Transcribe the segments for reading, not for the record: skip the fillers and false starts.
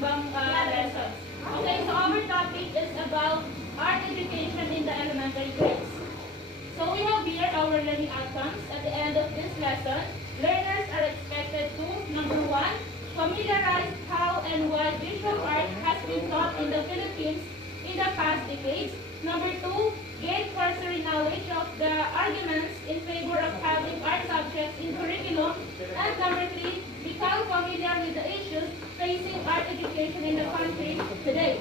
Midtimbang lessons. Okay, so our topic is about art education in the elementary grades. So we have here our learning outcomes. At the end of this lesson, learners are expected to, number 1, familiarize how and why visual art has been taught in the Philippines in the past decades. Number 2, gain cursory knowledge of the arguments in favor of having art subjects in curriculum. And number 3, become familiar with the issues facing art education in the country today.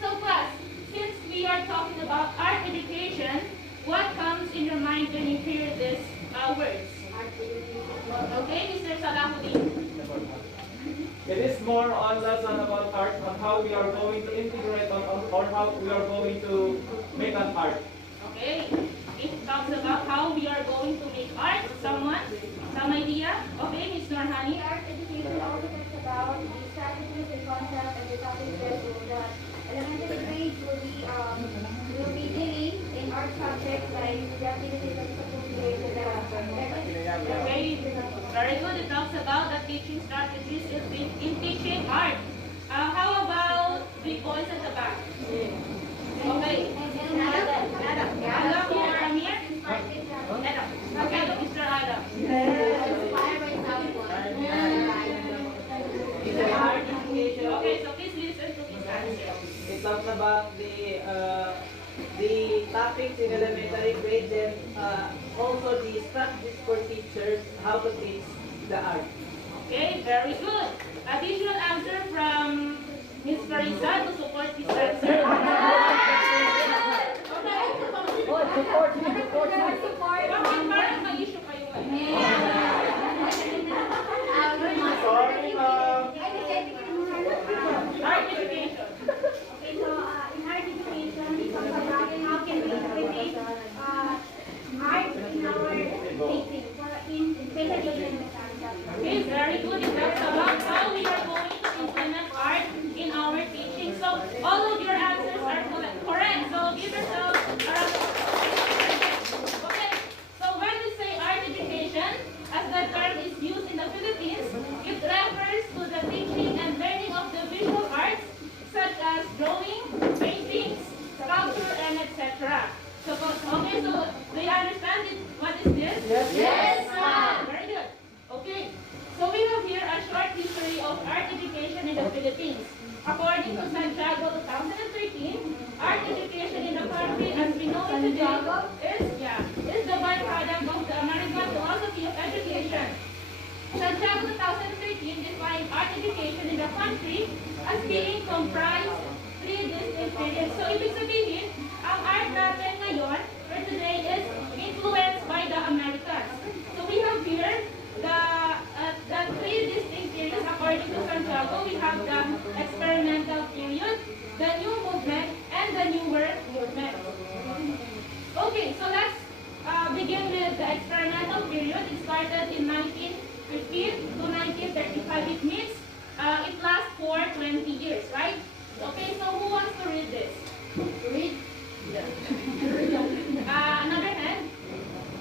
So class, since we are talking about art education, what comes in your mind when you hear these words? Okay, Mr. Salahuddin. It is more on lesson about art, on how we are going to integrate or how we are going to make an art. Okay, it talks about how we are going to make art. Someone? Some idea? Okay, Ms. Norhani. Art education also talks about the strategies and concepts and the topics that elementary grades will be dealing in art subjects like the activities that are supposed to be Okay, very good. It talks about the teaching strategies in teaching art. How about the boys at the back? Okay. Adam, you are here? Adam. Okay, Mr. Adam. Okay, so please listen to his answer. It talks about the topics in elementary grades and also the strategies for teachers how to teach the art. Okay, very good. Additional answer from Ms. Farisa to support his answer. Bakit parang may issue kayo ngayon? Art education. Okay, so in art education, we talk about how can we integrate art in our teaching, especially in mechanical. Okay, very good. It talks about how we are going to implement art in our teaching. So all of your answers are correct. So give yourself a round of applause. Okay, so when we say art education, as the term is used in the Philippines, it refers to the teaching and learning of the visual arts such as drawing, paintings, sculpture, and etc. So, okay, so do you understand it? What is this? Yes, ma'am. Very good. Okay, so we have here a short history of art education in the Philippines. According to Santiago 2013, art education in the country as we know it today is the byproduct of the American philosophy of education. Santiago 2013 defined art education in the country as being comprised 3 distinct periods. So, ibig sabihin, ang art natin ngayon, or today, is influenced by the Americans. So, we have here the 3 distinct periods according to Santiago. We have the experimental period, the new movement, and the newer movement. Okay, so let's begin with the experimental period. It started in 1915 to 1935. It means it lasts for 20 years, right? Okay, so who wants to read this? Read? Another hand?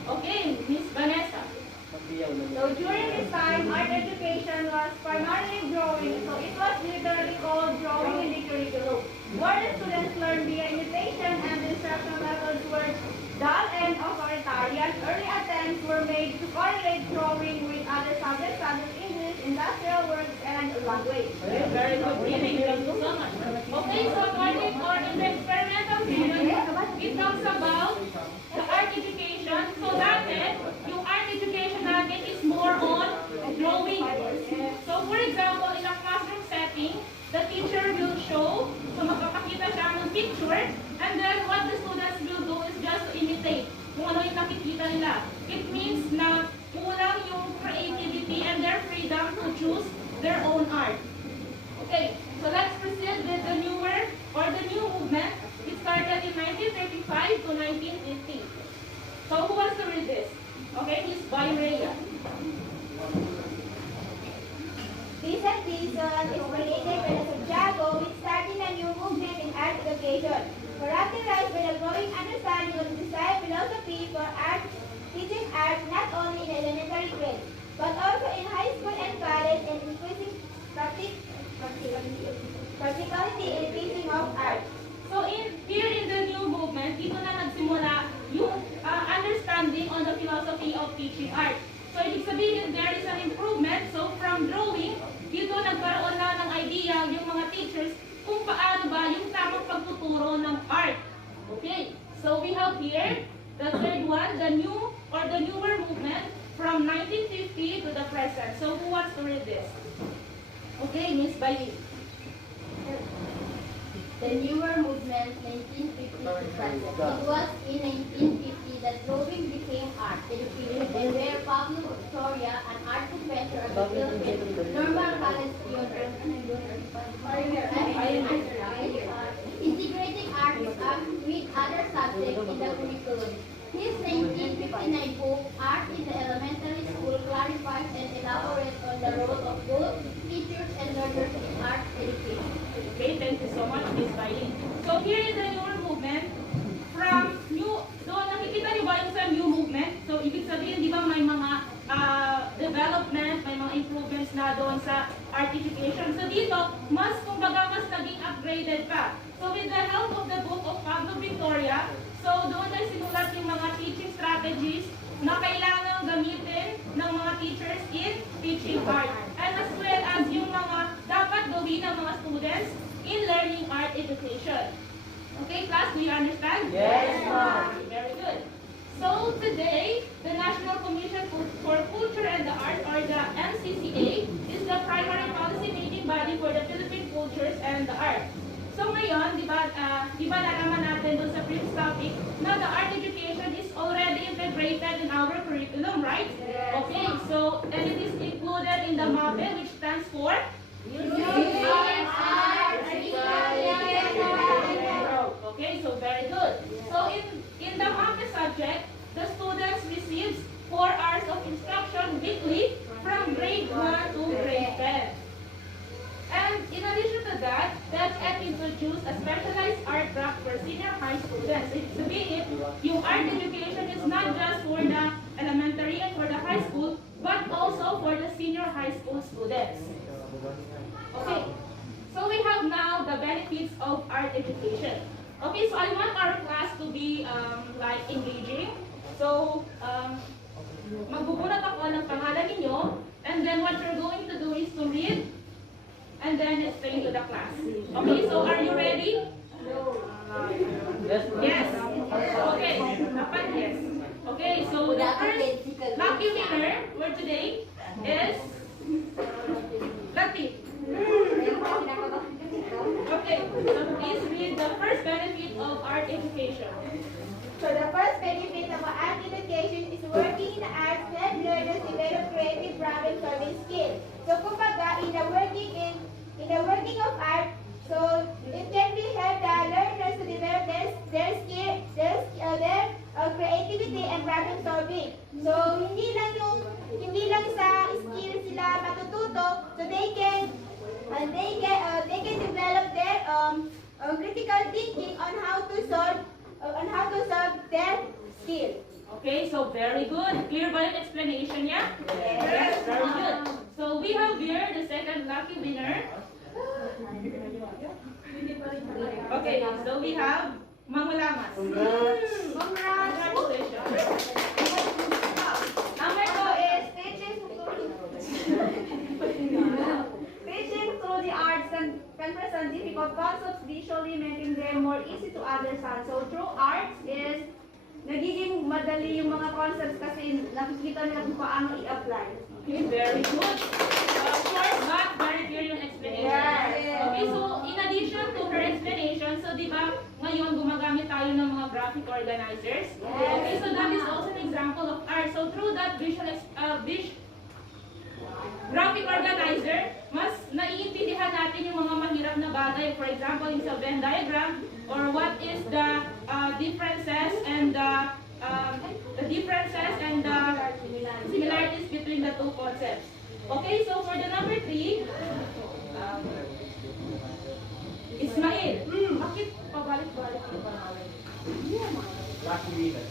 Okay, Miss Vanessa. So during this time, art education was primarily drawing, so it was literally called drawing in the curriculum, where the students learned via imitation and the instructional methods were dull and authoritarian. Early attempts were made to correlate drawing with other subjects such as English, industrial works, and language. Very good reading. Thank you so much. Okay, so according or in the experimental period, it talks about the art education. So dati, yung art education natin is more on drawing. So for example, in a classroom setting, the teacher will show, so magpapakita siya ng picture, and then what the students will do is just to imitate kung ano yung nakikita nila. It means na kulang yung creativity and their freedom to choose their own art. Okay, so let's proceed with the newer or the new movement. It started in 1935 to 1950. So who wants to read this? Okay, Miss Bayreya. This season is created by the Santiago, which started a new movement in art education. For practicality in teaching of art. So here in the new movement, dito na nagsimula yung understanding on the philosophy of teaching art. So ibig sabihin, there is an improvement. So from drawing, dito nagkaroon na ng idea yung mga teachers kung paano ba yung tamang pagtuturo ng art. Okay, so we have here the third one, the newer movement from 1950 to the present. So who wants to read this? Okay, Miss Bayi. The newer movement, 1950 to present. It was in 1950 that drawing became art education, and where Pablo Victoria, an art professor at the Philippines Normal College integrating art with other subjects in the curriculum. His 1959 book, Art in the Elementary School, clarifies and elaborates on the role of both teachers and learners in art education. Okay, thank you so much, Miss Bayi. So here is the newer movement from nakikita niyo ba yung sa new movement? So ibig sabihin, di ba may mga development, may mga improvements na doon sa art education. So dito, mas naging upgraded pa. So with the help of the book of Pablo Victoria, so doon ay sinulat yung mga teaching strategies na kailangan gamitin ng mga teachers in teaching art. And as well as yung mga dapat gawin ng mga students in learning art education. Okay, class, do you understand? Yes, ma'am. Very good. So today, the National Commission for Culture and the Arts, or the NCCA, is the primary policy-making body for the Philippine cultures and the arts. So ngayon, di ba nalaman natin doon sa previous topic na the art education is already integrated in our curriculum, right? Okay, so, and it is included in the MAPE, which stands for? Okay, so very good. So in the MAPE subject, the students receives 4 hours of instruction weekly from grade 1 to grade 10. And in addition to that, DepEd introduced a specialized art block for senior high students. Ibig sabihin, yung art education is not just for the elementary and for the high school, but also for the senior high school students. Okay, so we have now the benefits of art education. Okay, so I want our class to be like engaging. So, magbubunot ako ng pangalan ninyo, and then what you're going to do is to read, and then explain to the class. Okay, so are you ready? Yes, ma'am. Yes. Okay, dapat yes. Okay, so the first lucky winner for today is Latif. Okay, so please read the first benefit of art education. So the first benefit of art education is working in the arts help learners develop creative problem-solving skills. So kumbaga, in the working of art, so it can be help the learners to develop their skill, their creativity and problem solving. So hindi lang sa skill sila matututo, so they can develop their critical thinking on how to solve their skill. Okay, so very good. Clear ba yung explanation niya? Yes. Very good. So we have here the second lucky winner. Okay, so we have Mangulamas. Congratulations. Number So 2 is teaching through the arts can present difficult concepts visually, making them more easy to understand. So through arts is nagiging madali yung mga concepts kasi nakikita nila kung paano i-apply. Okay, very good. Short but very clear yung explanation. Yes. Okay, so in addition to her explanation, so di ba ngayon gumagamit tayo ng mga graphic organizers? Yes. Okay, so that is also an example of art. So through that graphic organizer, mas naiintindihan natin yung mga mahirap na bagay. For example, yung sa Venn diagram, or what is the differences and the similarities between the two concepts. Okay, so for the number 3, Ismail. Bakit pabalik-balik yung pangalan? Lucky winner.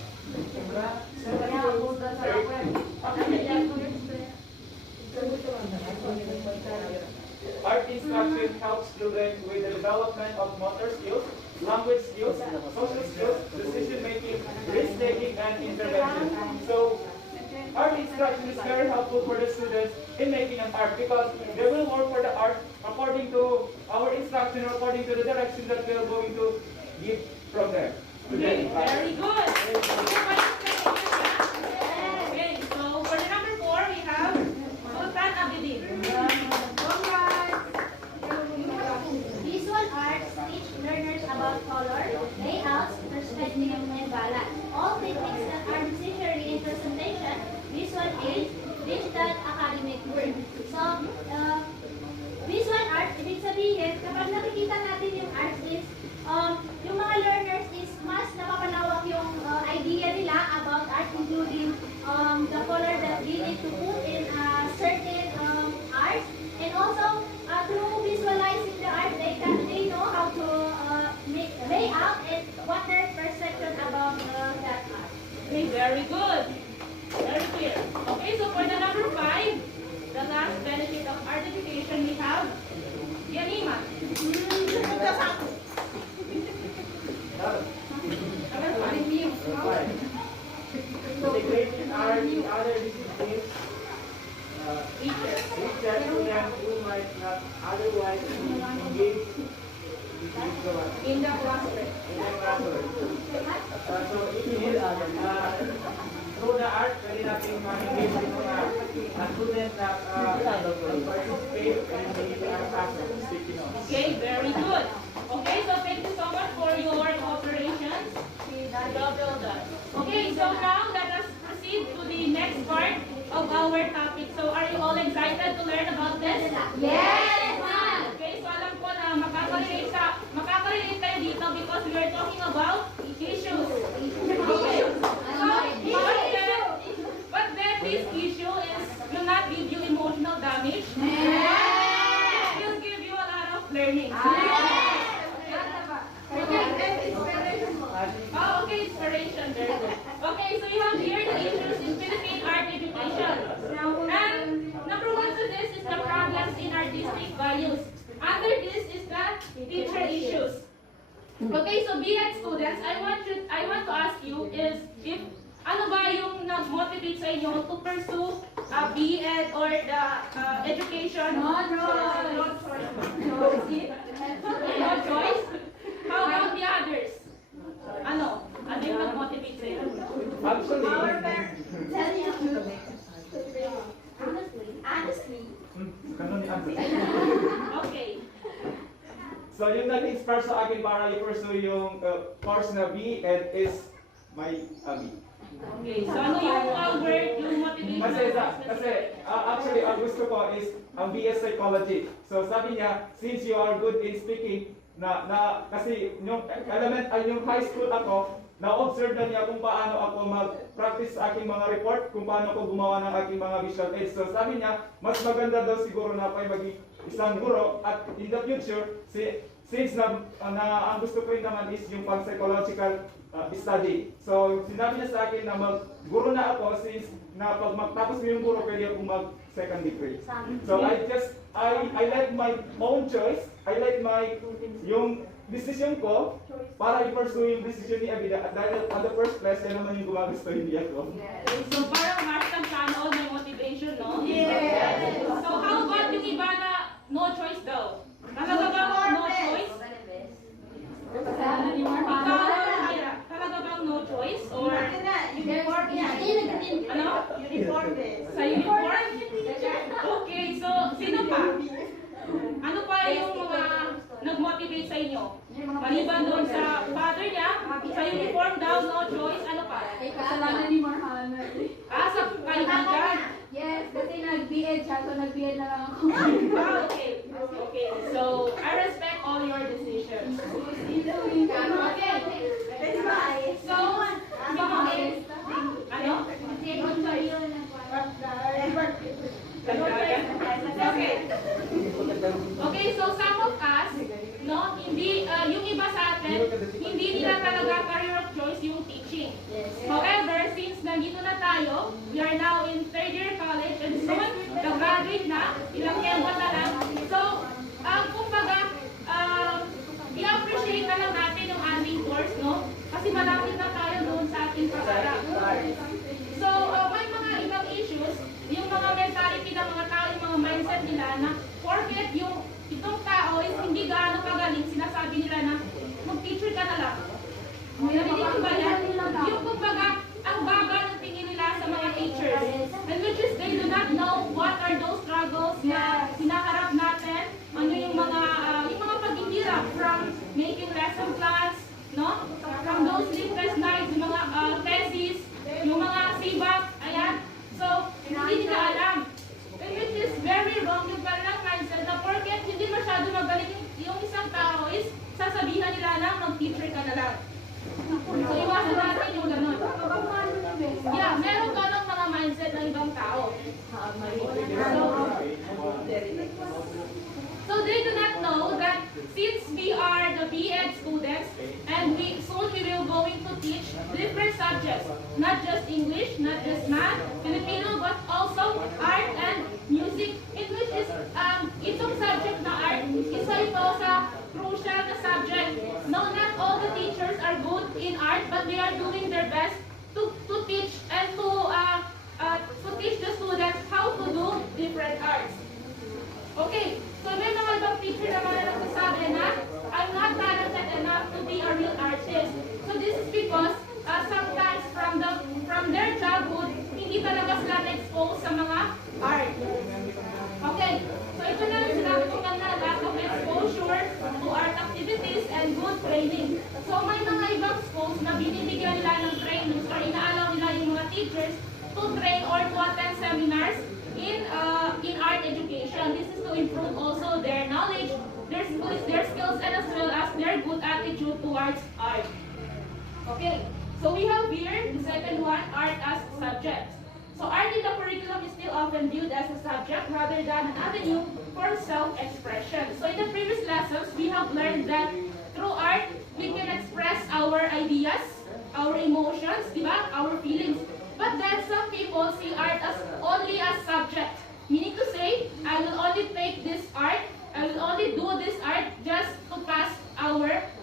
Art instruction help students with the development of motor skills, language skills, social skills, decision making, risk taking, and intervention. So art instruction is very helpful for the students in making an art because they will work for the art according to our instruction, according to the direction that we are going to give from them. Okay, very good. Okay, so for the number 4, we have Sultan Abidin. Visual arts teach learners about color, layouts, perspective, and balance. All techniques that are necessary in presentation, visual aids, digital academic work. So, visual art, ibig sabihin, kapag nakikita natin yung arts is, yung mga learners is mas napapanawak yung idea nila about art, including the color that they need to put in certain arts, and also through visualizing the art, they know how to make layout and what their perception about that art. Okay, very good. Very clear. Okay, so for the number 5, the last benefit of art education, we have Yanima. Integrate in art in other disciplines, teachers students who might not otherwise engage In the classroom. in the classroom. So if you need, through the art, pwede natin ma-engage yung mga students na participate in the classroom. Okay, very good. Okay, so thank you so much for your cooperations. Well done. Okay, so now let us proceed to the next part of our topic. So are you all excited to learn about this? Yes, ma'am! Okay, so alam ko na makaka-relate kayo dito because we are talking about issues. Okay. But then this issue is will not give you emotional damage. It will give you a lot of learning. Oh, okay, inspiration. Very good. Okay, so you have here the issues in Philippine art education. And number 1 to this is the problems in artistic values. Under this is the teacher issues. Okay, so B.Ed students, I want to ask you is if ano ba yung nag-motivate sa inyo to pursue B.Ed or the education? No choice. How about the others? Ano? Ano yung nag-motivate sa inyo? Actually, Honestly. Okay. So yung nag-inspire sa akin para i-pursue yung course na B.Ed is my abi. Okay, so ano yung word, yung motivation? Kasi actually ang gusto ko is ang BS Psychology. So sabi niya, since you are good in speaking, kasi yung yung high school ako, na-observe na niya kung paano ako mag-practice sa aking mga report, kung paano ako gumawa ng aking mga visual aids. So sabi niya, mas maganda daw siguro na ako ay maging isang guro at in the future, since ang gusto ko rin naman is yung pang-psychological study. So sinabi niya sa akin na mag-guro na ako since na pag magtapos ko yung guro, pwede ako mag-second degree. So I like my own choice. I like yung decision ko para i-pursue yung decision ni Abida. At dahil on the first place, yan naman yung gumagusto hindi ako. So parang hashtag sana all may motivation, no? Yes. So how about yung iba na no choice daw? Talaga bang no choice? Ikaw, Khiyarah, talaga bang no choice? Or Uniform yan. ano? Uniform din. Sa uniform? Okay, so sino pa? Ano pa yung mga nag-motivate sa inyo? Maliban doon sa father niya, sa uniform daw, no choice, ano pa? Kasalanan ni Mohammed. Sa kaibigan. Yes, kasi nag-B.Ed siya, so nag-B.Ed na lang ako. Okay. Okay, so I respect all your decisions. Okay. So, ano? Okay. Okay, so some of us, no, hindi, yung iba sa atin, hindi nila talaga career of choice yung teaching. However, since nandito na tayo, we are now in 3rd year college and soon, nag-graduate na, ilang year na lang. So, kumbaga, So iwasan natin yung ganon. Yeah, meron ganong mga mindset ng ibang tao. So they do not know that since we are the B.Ed students and soon we will going to teach different subjects, not just English, not just math, Filipino, but also art and music, in which is itong subject na art, isa ito sa crucial na subject. No, not all the teachers are good in art, but they are doing their best to teach and to teach the students how to do different arts. Okay, so may mga ibang teacher naman na nagsasabi na I'm not talented enough to be a real artist. So this is because sometimes from their childhood, hindi talaga sila na-expose sa mga art. Okay, so ito na rin sinabi ko kanina, lack of exposure to art activities and good training. So may mga ibang schools na binibigyan nila ng training or inaalaw nila yung mga teachers to train or to attend seminars in art education. This is to improve also their knowledge, their skills, and as well as their good attitude towards art. Okay, so we have here the second one, art as subject. So art in the curriculum is still often viewed as a subject rather than an avenue for self-expression. So in the previous lessons, we have learned that through art, we can express our ideas, our emotions, diba? Our feelings. But then some people see art as only a subject. Meaning to say, I will only take this art, I will only do this art just to pass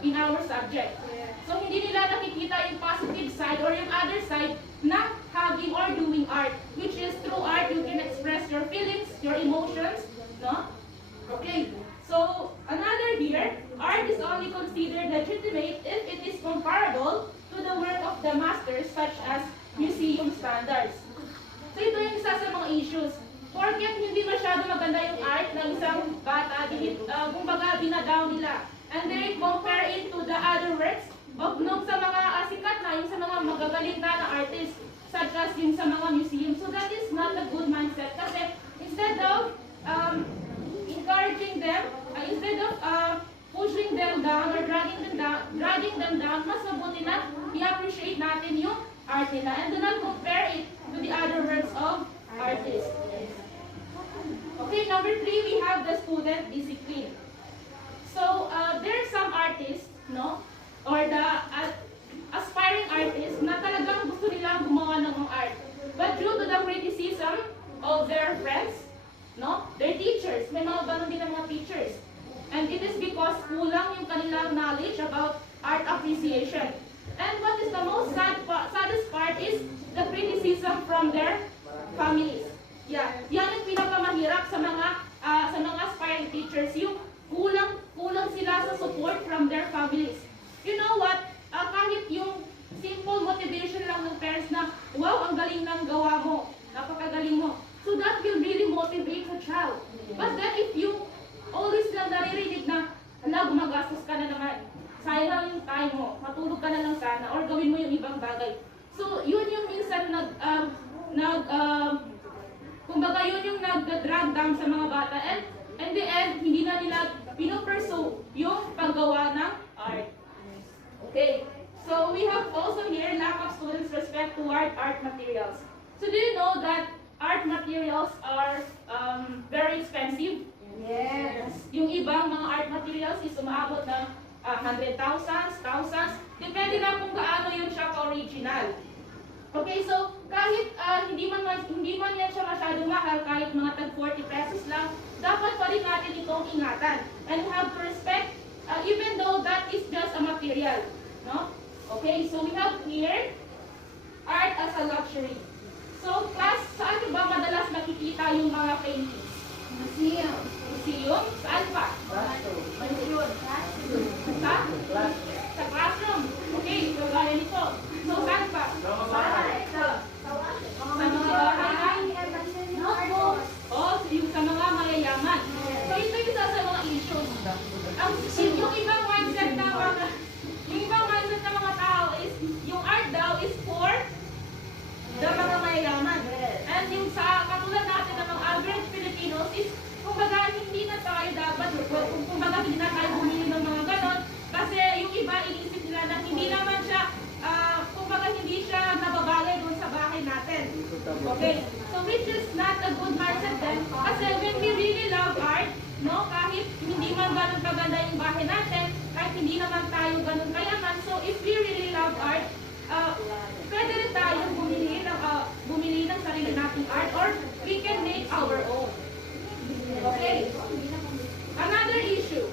in our subject. So hindi nila nakikita yung positive side or yung other side na having or doing art, which is through art you can express your feelings, your emotions, no? Okay, so another here, art is only considered legitimate if it is comparable to the work of the masters such as museum standards. So ito yung isa sa mga issues. Porket hindi masyado maganda yung art ng isang bata, kumbaga binadown nila. And they compare it to the other works of nung sa mga sikat na, yung sa mga magagaling na artists, such as yung sa mga museum. So that is not a good mindset. Kasi instead of encouraging them, instead of pushing them down or dragging them down, mas mabuti na i-appreciate natin yung art nila and do not compare it to the other works of artists. Okay, number 3, we have the student discipline. So there are some artists, no, or the aspiring artists na talagang gusto nilang gumawa ng art. But due to the criticism of their friends, no, their teachers, may mga ganun din ng mga teachers. And it is because kulang yung kanilang knowledge about art appreciation. And what is the most saddest part is the criticism from their families. Yeah, yan yung pinakamahirap sa mga aspiring teachers, yung kulang sila sa support from their families. You know what? Kahit yung simple motivation lang ng parents na, wow, ang galing ng gawa mo, napakagaling mo. So that will really motivate the child. But then if you always lang naririnig na, hala, gumagastos ka na naman, sayang yung time mo, matulog ka na lang sana, or gawin mo yung ibang bagay. So yun yung minsan kumbaga yun yung nag-drag down sa mga bata, and in the end, hindi na nila pino-pursue yung paggawa ng art. Okay, so we have also here lack of students' respect toward art materials. So do you know that art materials are very expensive? Yes. Yung ibang mga art materials is umaabot ng 100,000, thousands, depende na kung gaano yun siya ka-original. Okay, so kahit hindi man yan siya masyadong mahal, kahit mga tag 40 pesos lang, dapat pa rin natin itong ingatan. And we have to respect, even though that is just a material. No? Okay, so we have here, art as a luxury. So, class, saan ba madalas nakikita yung mga paintings? Museum. Museum? Saan pa? Classroom. Sa classroom. Okay, so gaya nito. So, saan pa? Sa mga bahay. Notebooks. Oh, yung sa mga mayayaman. So, ito yung isa sa mga issues. Yung ibang mindset ng mga tao is, yung art daw is for the mga mayayaman. And yung sa katulad natin ng mga average Filipinos is, kumbaga hindi na tayo dapat, kumbaga hindi na tayo bumili ng mga ganon. Kasi yung iba iniisip nila na hindi naman siya lenggwahe natin, kahit hindi naman tayo ganun kayaman. So if we really love art, pwede rin tayong bumili ng sarili nating art, or we can make our own. Okay. Another issue.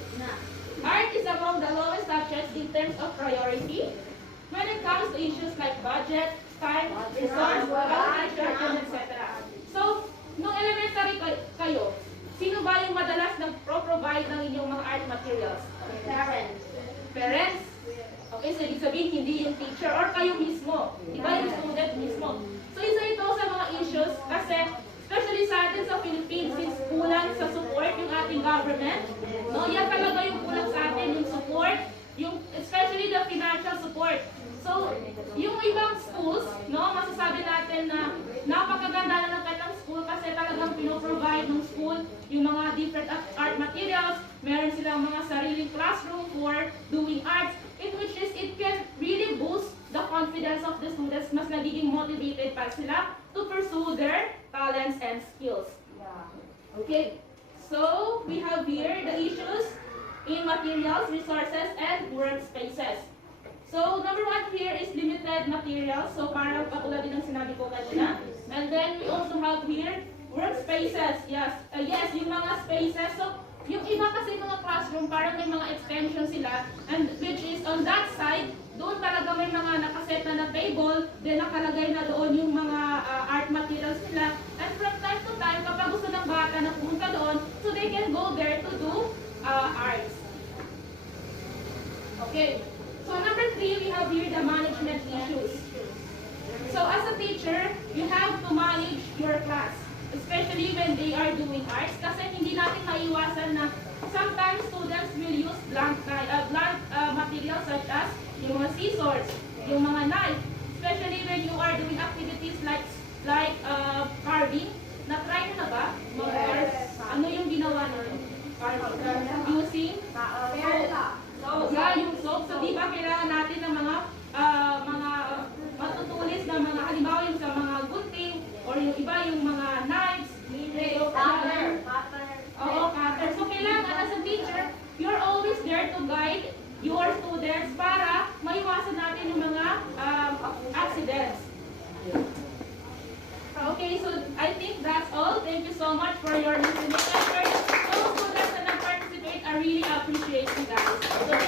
Art is among the lowest subjects in terms of priority when it comes to issues like budget, time, resource, allocation, etc. So, nung elementary kayo, sino ba yung madalas nag-provide ng inyong mga art materials? Parents. Parents? Okay, so ibig sabihin hindi yung teacher or kayo mismo. Iba yung student mismo. So, isa ito sa mga issues kasi especially sa atin sa Philippines, since kulang sa support yung ating government, no, yan talaga yung kulang sa atin, yung support, yung especially the financial support. So, yung ibang schools, no, masasabi natin na napakaganda na ng kanilang school kasi talagang pinoprovide ng school yung mga different art materials, meron silang mga sariling classroom for doing arts, in which is it can really boost the confidence of the students, mas nagiging motivated pa sila to pursue their talents and skills. Okay, so we have here the issues in materials, resources, and workspaces. So number one here is limited materials. So parang katulad din ng sinabi ko kanina. And then we also have here workspaces. Yes, yung mga spaces. So yung iba kasi mga classroom, parang may mga extension sila, and which is on that side, doon talaga may mga nakaset na table, then nakalagay na doon yung mga art materials nila. And from time to time, kapag gusto ng bata na pumunta doon, so they can go there to do arts. Okay. So number 3, we have here the management issues. So as a teacher, you have to manage your class, especially when they are doing arts, kasi hindi natin maiwasan na sometimes students will use blank materials such as yung mga scissors, yung mga knife, especially when you are doing activities like carving. Na-try na ba? Ano yung ginawa nyo? Using? So, yung soap. So, di ba kailangan natin ng mga matutulis na mga, halimbawa yung sa mga gunting, or yung iba yung mga knives, cutter. So, kailangan as a teacher, you're always there to guide your students para maiwasan natin yung mga accidents. Okay, so I think that's all. Thank you so much for your listening effort. Those students that participate, I really appreciate you guys.